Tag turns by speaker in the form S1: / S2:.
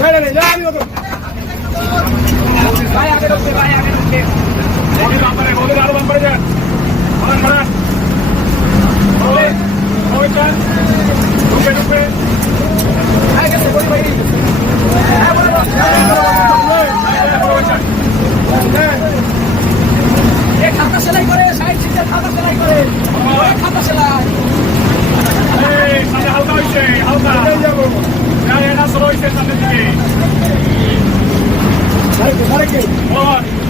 S1: ভাই আগে ঢুকতে ভাই আগে ঢুকতে বাপরে বাপরে যান সামনের দিকে